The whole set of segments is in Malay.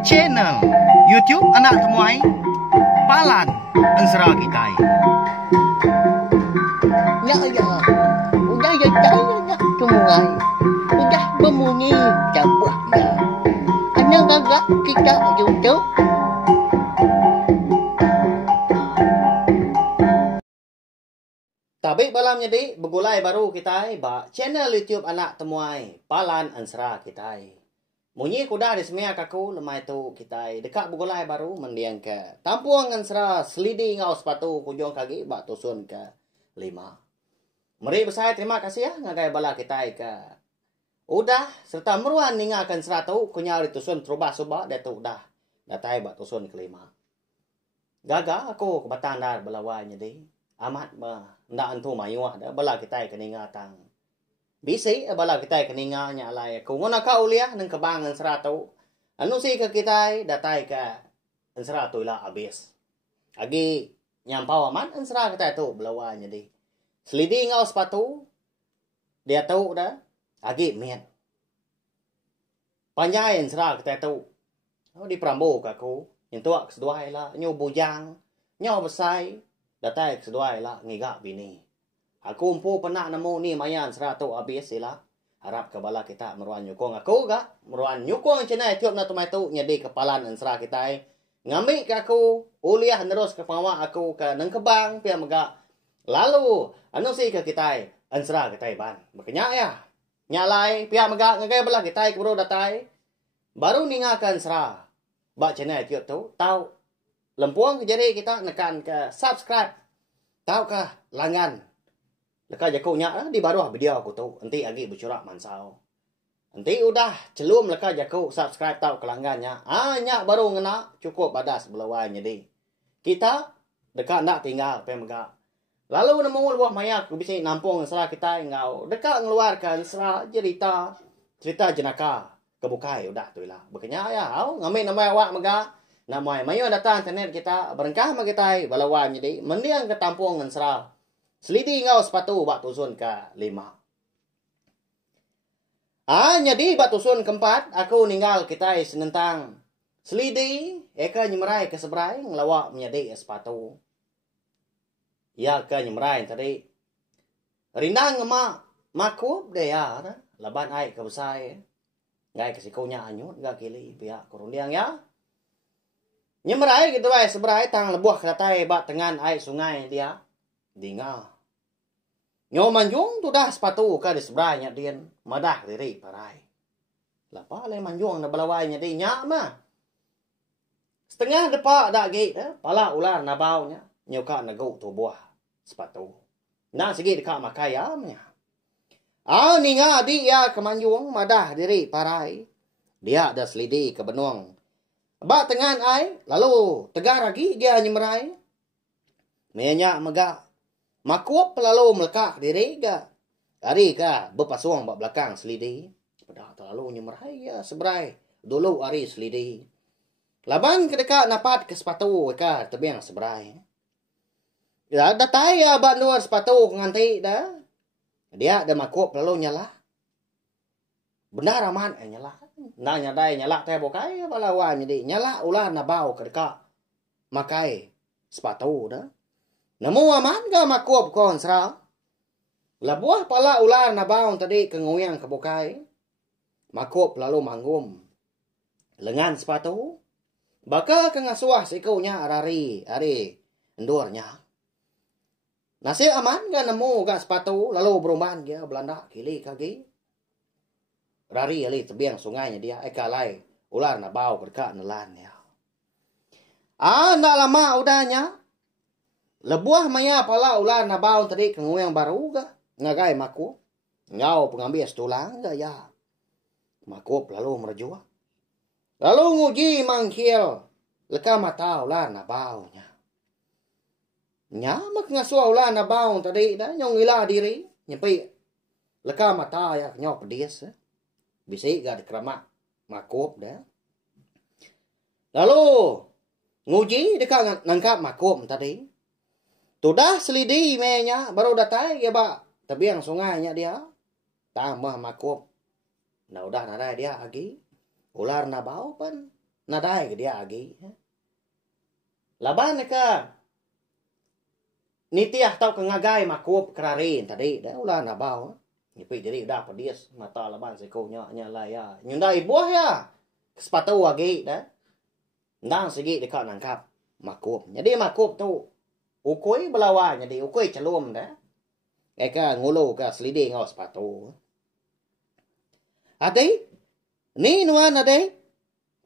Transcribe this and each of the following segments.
Channel YouTube anak temuai Palan Ansara Kitai. Ya ya, udah ya ya temuai, udah berbunyi cabutnya. Anak gagak kita YouTube. Tapi balam jadi begulai baru kita ba channel YouTube anak temuai Palan Ansara kita. Munyi kuda di semia kaku lemai tu kita dekat begulai baru mendiang ke tampuang Ansara selidi ngau sepatu kujong kaki ba tusun ke 5. Meri besar terima kasih ya ngagai bala kita ke. Udah serta meruan ningakan 100 kunyau ditusun terubah subah dia tu udah datai ba tusun ke 5. Gaga aku kebatan dar belawanya deh. Amat ba ndak antu mayuah dah bala kita keningatang. Bisi bala kita keninganya alai ku ngona ka uliah nang kebangan 100. Anu si ke kita datai ka 100 lah habis. Agi nyampau amat 100 kita tu belawanya deh. Selidi ngau sepatu dia tahu dah agi mian. Panjai 100 kita tu. Di Prambo kaku nyentuak seduai lah nyu bujang nyu besai datai keseduai lah ngigak bini. Aku umpu pernah nemu ni mayan 100 habis sila. Harap ke bala kita meruan nyukong aku gak. Meruan nyukong cina tiup na tumai tu nyedi kepalan ansara kita. Ngambil ke aku. Uliah nerus ke pengawak aku ke nang kebang pia megak. Lalu anu si ke kita ansara kita ban. Makanya ya. Nyalai pia megak ngagai bala kita ke bro datai. Baru ningakan sera. Bak cina tiup tu tahu. Lempuang jadi kita nekan ke subscribe. Tahu kah langan. Lekas jakunya di bawah video aku tu. Nanti lagi bercurak mansau. Nanti udah celum lekas jakuk subscribe tahu ke langgannya. Nyak baru ngena cukup badas belawai jadi. Kita dekat nak tinggal pemegak. Lalu nemu luah mayak bisa nampung serah kita engau. Dekat ngeluarkan serah cerita jenaka kebukai udah tu lah. Bekenya ya, ngambil nama awak megak. Namai mayu datang internet kita berengkah ma kita balawan jadi mendiang ke tampung ngan serah. Selidi ngau sepatu bak tusun ke 5. Jadi bak tusun keempat aku ninggal kita senentang selidi eka nyemerai ke seberai ngelawak menjadi sepatu. Ya ke nyemerai tadi. Rindang emak makup deh ya laban ai ke besai. Ngai ke sikunya anyut gak kili pihak kurundiang ya. Nyemerai gitu ay seberai tang lebuah kelatai bak tengan air sungai dia. Dinga. Nyo manjung tu dah sepatu ka di seberainya dia madah diri parai. Lapa le manjung na balawainya dia nyak mah. Setengah depak dak gi pala ular na baunya. Nyo ka na go tu buah sepatu. Na sigi dekat makayamnya. Ninga dia ke manjung madah diri parai. Dia ada selidi ke benuang. Bak tengan ai, lalu tegar lagi dia nyemerai. Menyak megak. Makup lalu melekak diri ga. Hari ka berpasuang bak belakang selidi. Pada terlalu nyemerai ya seberai. Dulu hari selidi. Laban kedekat napat ke sepatu ka tebiang seberai. Ya datai ya bak luar sepatu nganti dah. Dia ada makup lalu nyala. Benar aman nyala. Nah nyadai nyala teh bokai balawan jadi nyala ulah na bau ke dekat makai sepatu dah. Nemu aman ga makup kon sera. Labuah pala ular na bau tadi ke nguyang ke bokai. Makup lalu manggum. Lengan sepatu. Baka ke ngasuah sikunya arari endurnya. Nasib aman ga nemu ga sepatu lalu beruman dia Belanda kili kaki. Rari ali tebiang sungainya dia ekalai ular na bau berkat nelan ya. Ndak lama udahnya. Lebuah maya pala ular na bau tadi kenguyang baru ga ngagai maku. Ngau pengambil tulang ga ya. Maku lalu merjua. Lalu nguji mangkil leka mata ular na baunya. Nyamak ngasuh ular na bau tadi dah nyong ila diri nyempi leka mata ya nyok pedis. Bisa gak dikeramak makup dah. Lalu nguji dekat nangkap makup tadi. Tudah selidi menya baru datai ya bak tebiang sungainya dia. Tambah makup. Nah udah nada dia lagi. ular na bau pan nadai ke dia agi. Laban ka nitiah tau ke ngagai makup kerarin tadi dah ular na bau. Ngipi diri dah pedias mata laban seko nya lah ya. Nyundai buah ya. Sepatu agi dah. Ndang segi dekat nangkap makup. Jadi makup tu ukoi belawa jadi ukoi celum dah. Eka ngulu ka selidi ngau sepatu. Ati ni nuan ade.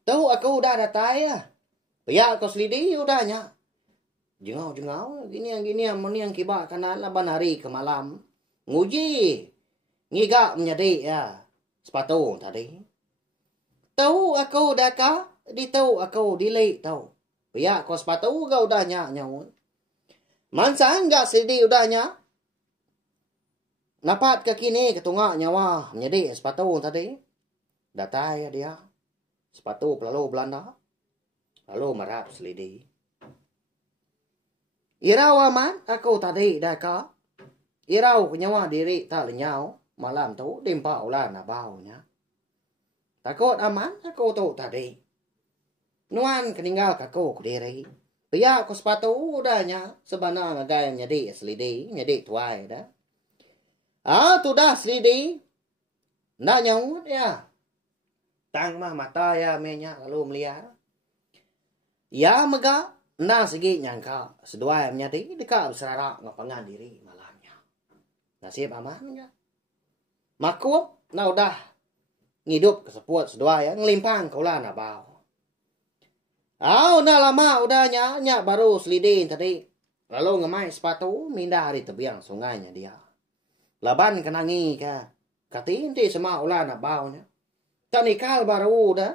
Tahu aku dah datai ya. Pia kau selidi udahnya. Jengau gini yang kiba kanan laban hari ke malam. Nguji ngigak menjadi ya sepatu tadi. Tahu aku dah ka di tahu aku delay tahu. Pia kau sepatu kau udah nyau. Mansa enggak selidi udahnya. Napat ke kini ketungak nyawa menjadi sepatu tadi. Datai dia. Sepatu lalu Belanda. Lalu marap selidi. Irau aman aku tadi dah ka. Irau nyawa diri tak lenyau. Malam tu dimpa ular na baunya. Takut aman aku tu tadi. Nuan keninggal kaku diri. Pia aku sepatu udahnya. Sebenarnya gaya menjadi selidi. Menjadi tuai dah. Tu dah selidi. Ndak nyawut ya. Tang mah mata ya menya lalu melihat. Ya mega na segi nyangka sedua menjadi dekat berserarak ngapangan diri malamnya. Nasib aman ya. Makup na udah ngidup keseput sedua ya ngelimpang kaulah na bau. Na lama udahnya nyak baru selidin tadi. Lalu ngemai sepatu mindah di tebiang sungainya dia. Laban kenangi ka. Katinti sama ulah na baunya. Tanikal baru dah.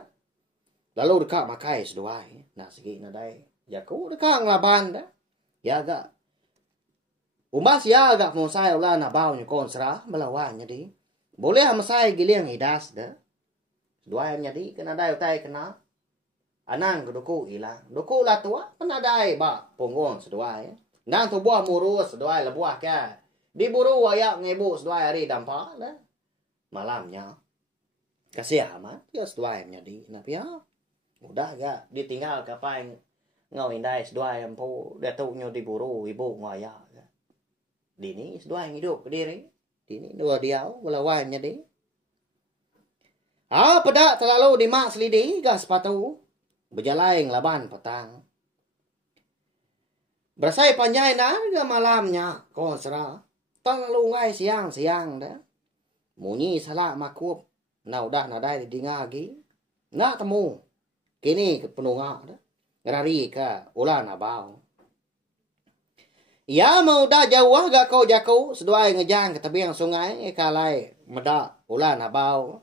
Lalu dekat makai seduai. Nah segi nadai. Jaku dekat ngelaban dah. Ya agak. Umbas ya agak musai ulah na baunya konserah melawannya di. Boleh masai giliang hidas dah. Seduai nyadi kena dai utai kena. Anang ke duku hilang. Duku lah tua. Penadai bak punggung seduai. Nang tu buah murus seduai lebuah ka. Diburu wayak ngebu seduai hari dampak dah. Malamnya. Kasih amat. Ya seduai nyadi. Napi ya. Udah gak. Ditinggal kapai ngau indai seduai empu. Datuknya diburu ibu wayak. Dini seduai hidup ke diri. Dini dua diau. Melawan nyadi. Pedak terlalu dimak selidi. Gak sepatu. Berjalan laban petang. Bersai panjai dah ke malamnya. Konserah. Tak lalu ngai siang dah. Munyi salah makup. Nah udah nadai didinga lagi. Nak temu. Kini ke penungak dah. Ngerari ke ulah na bau. Ya mau dah jauh gak kau jaku. Seduai ngejang ke tebiang sungai. Kalai medak ulah na bau.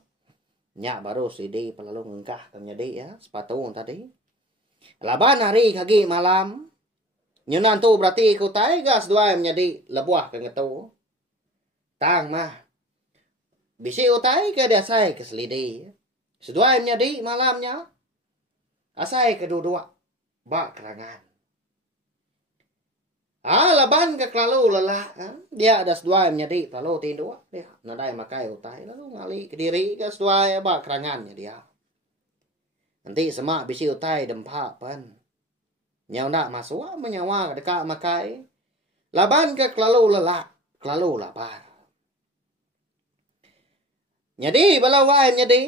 Nyak baru sidi pelalu ngengkah ke menjadi ya. Sepatu tadi. Laban hari kaki malam. Nyunan tu berarti ikutai gas dua menjadi lebuah ke ngetu. Tang mah. Bisi utai ke dasai ke selidi. Sedua menjadi malamnya. Asai kedua-dua. Bak kerangan. Laban ke kelalu lelah. Dia ada sedua menjadi lalu tindu. Dia nadai makai utai. Lalu ngali ke diri ke sedua bak kerangannya dia. Nanti semak bisi utai dempak pan. Nyau nak masuk menyawa dekat makai. Laban ke kelalu lelah. Kelalu lapar. Jadi balawai menjadi.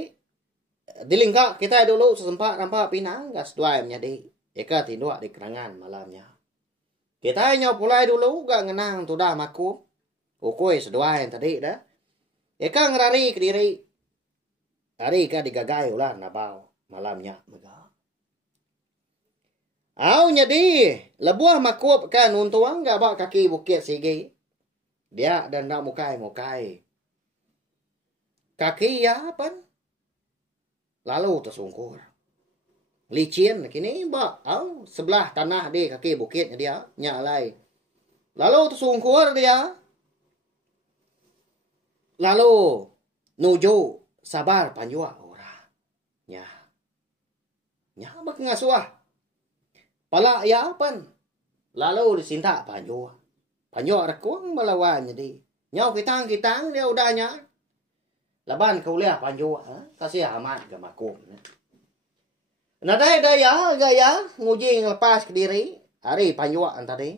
Dilingkak kita dulu sesempat nampak pinang. Gas dua menjadi. Eka tinduak di kerangan malamnya. Kita nyau pulai dulu gak ngenang tu dah maku. Ukui sedua yang tadi dah. Eka ngerari ke diri. Hari ka digagai ulah nabau. Malamnya mega. Jadi lebuah makup kan untuang gak bak kaki bukit sigi. Dia dan nak mukai. Kaki ya pan. Lalu tersungkur. Licin kini bak. Sebelah tanah di kaki bukitnya dia. Nyalai. Lalu tersungkur dia. Lalu nuju sabar panjua orang. Nya bak ngasuah. Pala ya pan. Lalu disinta panjua. Panjua rekuang melawan jadi. Nyau kitang dia udahnya. Laban kuliah panjua. Kasih amat ke makum. Nadai gaya nguji ngelepas ke diri. Hari panjua tadi.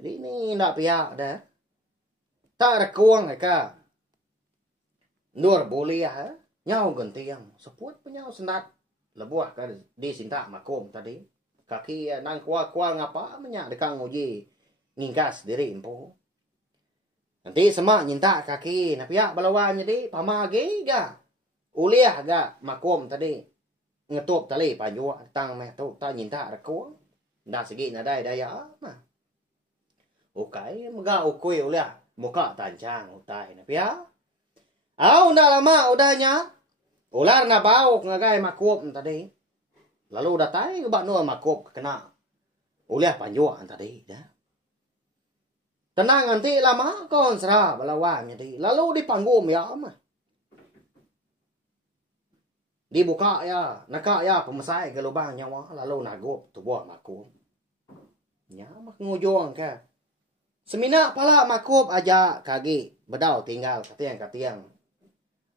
Jadi ni nak pihak dah. Tak ada kuang ka. Nur boleh nyau gentiang. Seput penyau senat. Lebuah ka di sinta makum tadi. Kaki nang kuah ngapa menyak dekang nguji. Ngingkas diri empu. Nanti semak nyinta kaki. Nak pihak balawan jadi. Pamagi ga. Uliah ga makum tadi. Ngetup tali panjua. Tang meh tu. Tak nyinta rekua. Dah segi nadai daya. Okay. Mga ukui uliah. Muka tancang utai. Nak pihak. Udah lama udahnya. Ular na bau ngagai makum tadi. Lalu datai gebak nur makum kena. Uliah panjua tadi dah. Tenang nanti lama kon serah balawan jadi. Lalu dipanggum ya mah. Dibuka ya, nakak ya pemesai ke lubang nyawa lalu nagup tubuh makum. Ya mak ngujung ka. Semina pala makup aja kagi bedau tinggal katiang.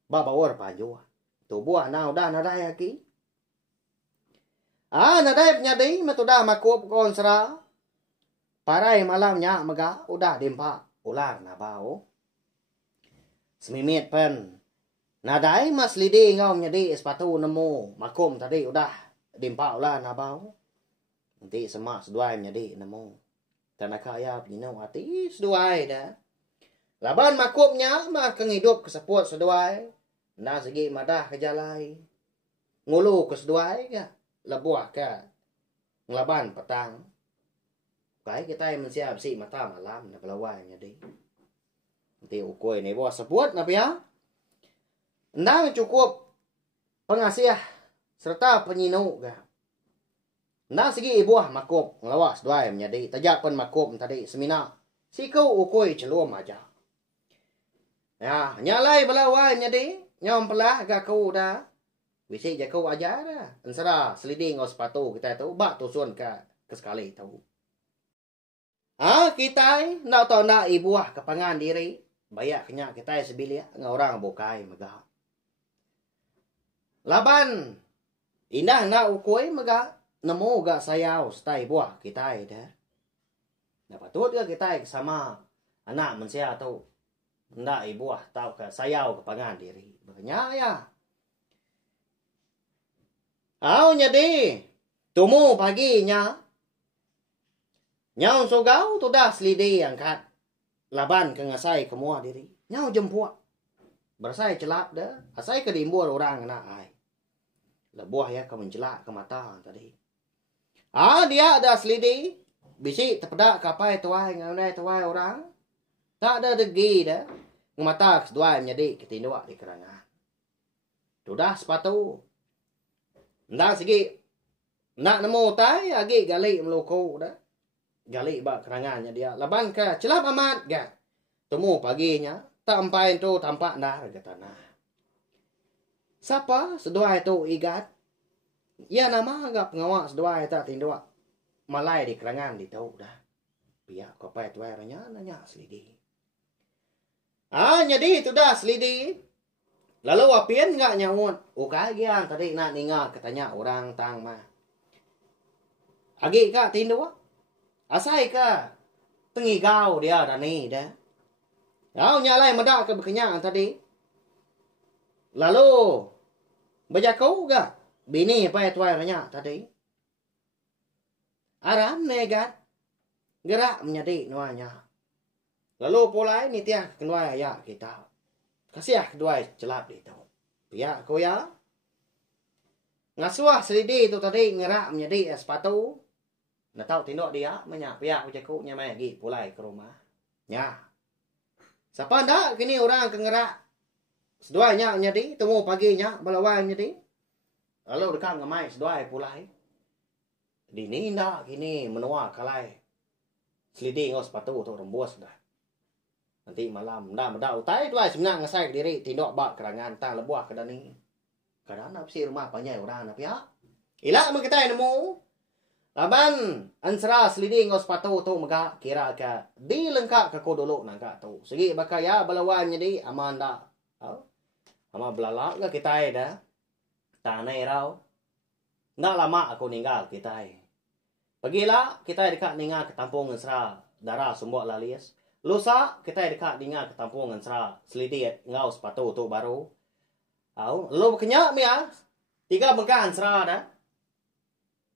Babawar panjua. Tubuh na udah nadai aki. Nadai penyadi matudah makup kon serah. Parai malamnya mega udah dimpa ular na bau. Semimit pen. Nadai mas lidi ngau nyadi sepatu nemu makum tadi udah dimpa ular na bau. Nanti semak seduai nyadi nemu. Tanah kaya pinau hati seduai dah. Laban makumnya mah kengidup keseput seduai. Nah segi madah kejalai. Ngulu ke seduai ka. Lebuah ka. Ngelaban petang. Cái kita yang mensiap si mata malam na pelawainya deh. Nanti ukoi ni bawa sebut na pia. Ndang cukup pengasih serta penyinu ga. Ndang segi ibuah makup ngelawas dua menjadi tajak pen makup tadi semina. Sikau ukoi celum aja. Ya, nyalai belawainya deh. Nyom pelah ga kau dah. Bisik ja kau aja dah. Ensara seliding ngau sepatu kita tu bak tusun ke sekali tahu. Kita nak tahu nak ibuah kepangan diri. Bayak kenyak kita sebilia. Dengan orang bukai megah. Laban. Indah nak ukui megah. Nemu gak sayau setai ibuah kita dah. Dapat tu dia kita sama anak mensia tu. Nak ibuah tahu ke sayau kepangan diri. Banyak ya. Jadi. Tumu paginya. Nyau sogau tu dah selidai angkat. Laban ke ngasai kemua diri. Nyau jemput. Bersai celap dah. Asai ke dimbur orang nak ai. Lebuah ya ke mencelak ke mata tadi. Dia dah selidai. Bisik terpedak kapai tuai nganai tuai orang. Tak ada degi dah. Ngemata keseduai menjadi ketinduk di kerangan. Tu dah sepatu. Ndak segi. Nak nemu tai agi gali meluku dah. Gali bak kerangannya dia. Laban ke celap amat ga. Temu paginya. Tak empai tu tampak dah ke tanah. Siapa seduai tu igat? Ya nama agak pengawak seduai tak tinduk. Malai di kerangan di tahu dah. Pihak kopai tuai ranya nanya selidi. Jadi itu dah selidi. Lalu apian enggak nyawut. Kagian tadi nak ningal katanya orang tang mah. Agi kak tinduk. Asai ka tengigau dia dah ni dah. Nyalai medak ke berkenyang tadi. Lalu berjakau ga bini apa tuai ranya tadi. Aram negat gerak menjadi nuanya. Lalu pulai ni tiah kedua ya kita. Kasih kedua celap itu. Pihak kau ya. Ngasuah selidi itu tadi ngerak menjadi sepatu. Nak tahu tinduk dia menyak pihak ucaku nyamai lagi pulai ke rumah. Ya. Siapa ndak kini orang kengerak. Seduanya nyadi temu paginya balawan nyadi. Lalu dekat ngamai seduai pulai. Dini ndak kini menua kalai. Selidi ngau sepatu tu rembus dah. Nanti malam ndak utai tuai sebenarnya ngasai diri tinduk bak kerangan tang lebuah ke dani. Kadang nak si rumah panjai orang nak pihak. Ilak mun kita nemu. Laban ansra selidi ngau sepatu tu mega kira ke di lengkap ke ko dulu nangka tu. Segi bakaya balawan jadi aman dak. Sama belalak ke kita dah. Tanah rau. Nggak lama aku ninggal kita. Pergilah kita dekat ninga ke Tampung Ngensra, darah Sumbok Lalis. Lusa kita dekat ninga ke Tampung Ngensra, selidit ngau sepatu tu baru. Au, lu kenyak mia. 3 bengkak Ngensra dah.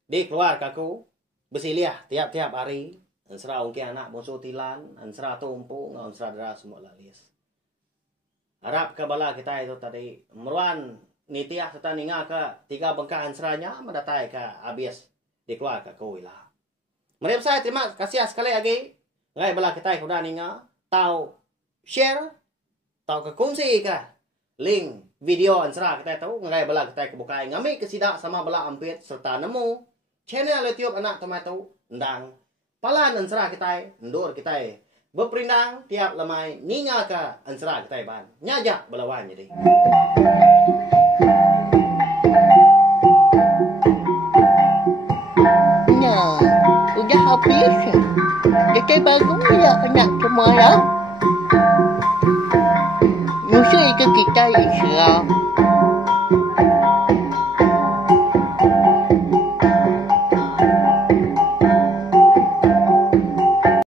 Di keluar kaku bersiliah tiap-tiap hari. Ngensra ungki anak bungsu tilan, Ngensra tumpu ngau Ngensra darah Sumbok Lalis. Harap ke bala kita itu tadi meruan nitiah serta ninga ke 3 bengkak Ngensranya mendatai ke habis dikeluar ke kau lah. Mari saya terima kasih sekali lagi. Ngai bala kita kuda ninga tahu share tahu ke kongsi ke link video Ngensra kita tahu ngai bala kita kebukai ngami kesidak sama bala ampit serta nemu channel YouTube anak tomato ndang palan Ngensra kita ndur kita berperindang tiap lemai ninga ke Ngensra kita ban nyajak belawan jadi. Udah habis. Jadi bagus ya anak semua ya.